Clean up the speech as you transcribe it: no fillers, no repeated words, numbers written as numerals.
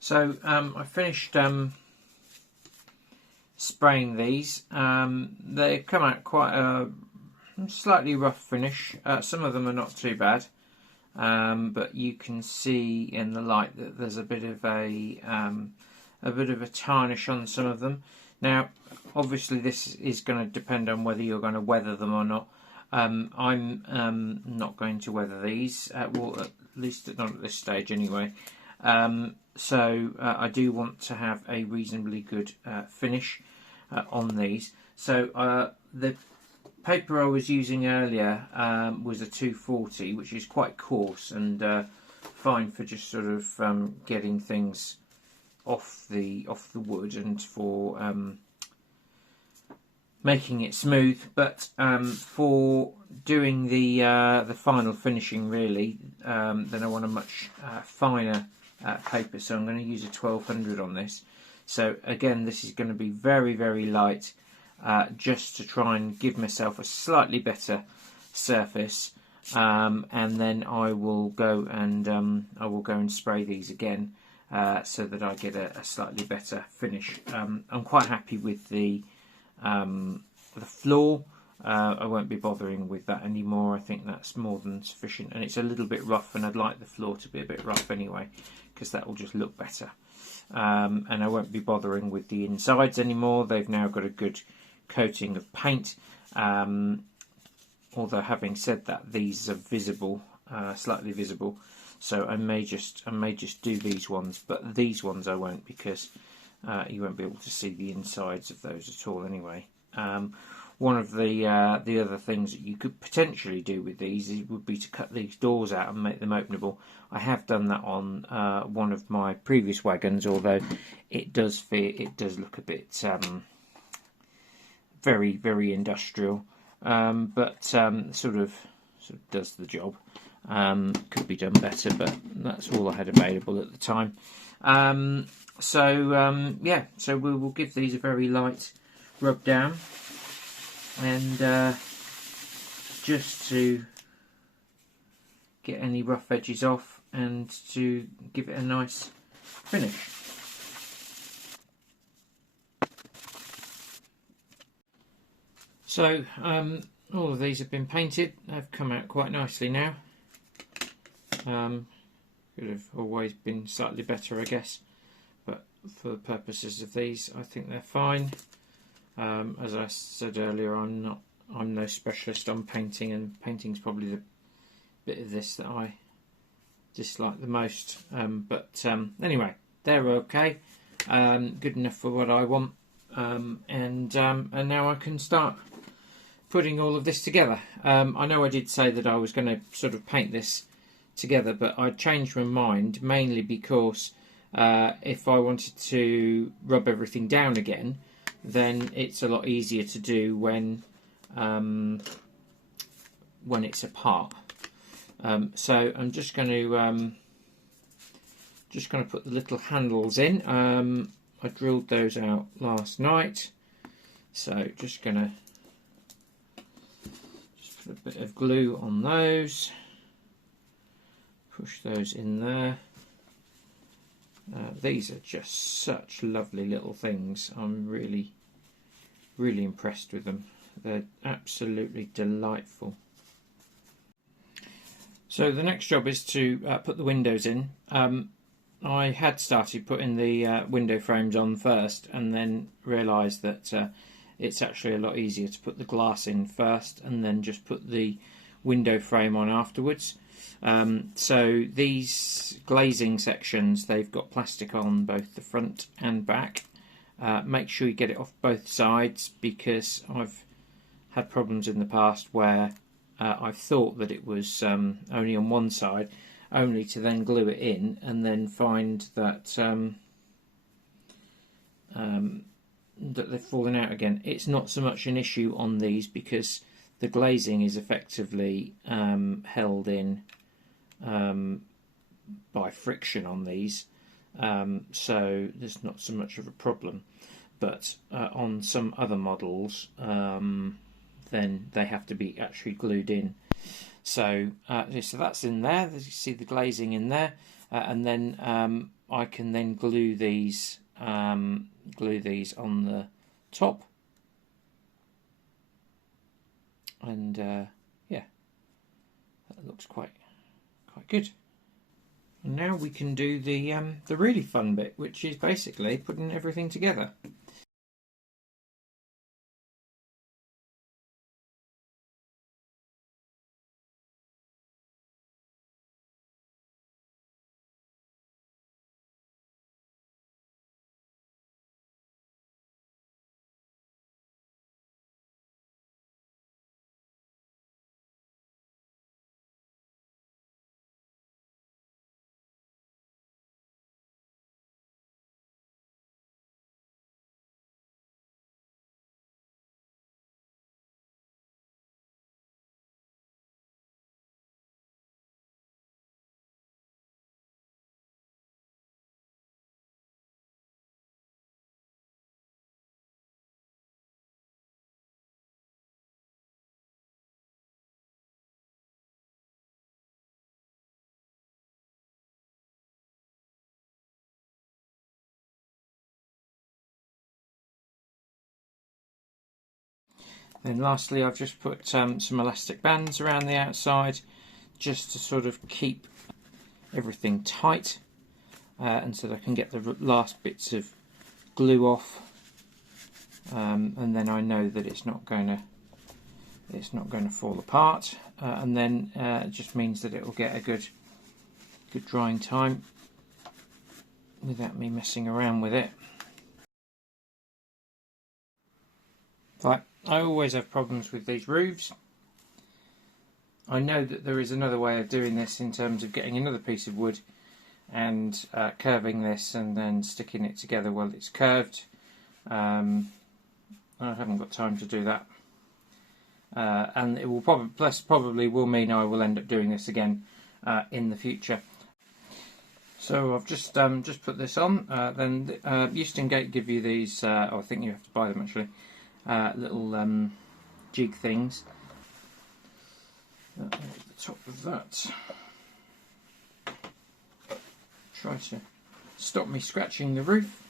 So I finished spraying these. They come out quite a slightly rough finish. Some of them are not too bad, but you can see in the light that there's a bit of a tarnish on some of them. Now, obviously, this is going to depend on whether you're going to weather them or not. I'm not going to weather these, well, at least not at this stage anyway. So I do want to have a reasonably good finish on these. So the paper I was using earlier was a 240, which is quite coarse and fine for just sort of getting things off the wood and for making it smooth. But for doing the final finishing, really, then I want a much finer paper. So I'm going to use a 1200 on this. So again, this is going to be very, very light, just to try and give myself a slightly better surface, and then I will go and spray these again, so that I get a slightly better finish. I'm quite happy with the floor. I won't be bothering with that anymore. I think that's more than sufficient, and it's a little bit rough, and I'd like the floor to be a bit rough anyway, because that will just look better. And I won't be bothering with the insides anymore. They've now got a good coating of paint. Although having said that, these are visible, slightly visible. So I may just do these ones, but these ones I won't, because you won't be able to see the insides of those at all anyway. One of the other things that you could potentially do with these would be to cut these doors out and make them openable. I have done that on one of my previous wagons, although it does look a bit very, very industrial, but sort of does the job. Could be done better, but that's all I had available at the time. Yeah, so we will give these a very light rub down, and just to get any rough edges off and to give it a nice finish. So all of these have been painted. They've come out quite nicely now. Could have always been slightly better, I guess, but for the purposes of these, I think they're fine. As I said earlier, I'm no specialist on painting, and painting's probably the bit of this that I dislike the most. But anyway, they're okay, good enough for what I want, and now I can start putting all of this together. I know I did say that I was going to sort of paint this together, but I changed my mind, mainly because if I wanted to rub everything down again, then it's a lot easier to do when it's apart. So I'm just going to put the little handles in. I drilled those out last night, so just going to put a bit of glue on those, push those in there. These are just such lovely little things. I'm really, really impressed with them. They're absolutely delightful. So the next job is to put the windows in. I had started putting the window frames on first, and then realised that it's actually a lot easier to put the glass in first and then just put the window frame on afterwards. So these glazing sections, they've got plastic on both the front and back. Make sure you get it off both sides, because I've had problems in the past where I've thought that it was only on one side, only to then glue it in and then find that that they've fallen out again. It's not so much an issue on these, because the glazing is effectively held in by friction on these, so there's not so much of a problem. But on some other models, then they have to be actually glued in. So so that's in there. As you see, the glazing in there. and then I can then glue these on the top, and yeah, that looks quite good. And now we can do the really fun bit, which is basically putting everything together. Then lastly, I've just put some elastic bands around the outside, just to sort of keep everything tight, and so that I can get the last bits of glue off, and then I know that it's not going to fall apart, and then it just means that it will get a good drying time without me messing around with it. Right, I always have problems with these roofs. I know that there is another way of doing this in terms of getting another piece of wood and curving this and then sticking it together while it's curved. I haven't got time to do that, and it will probably will mean I will end up doing this again in the future. So I've just put this on. Then Houstoun Gate give you these, I think you have to buy them actually, little jig things. There's the top of that. Try to stop me scratching the roof.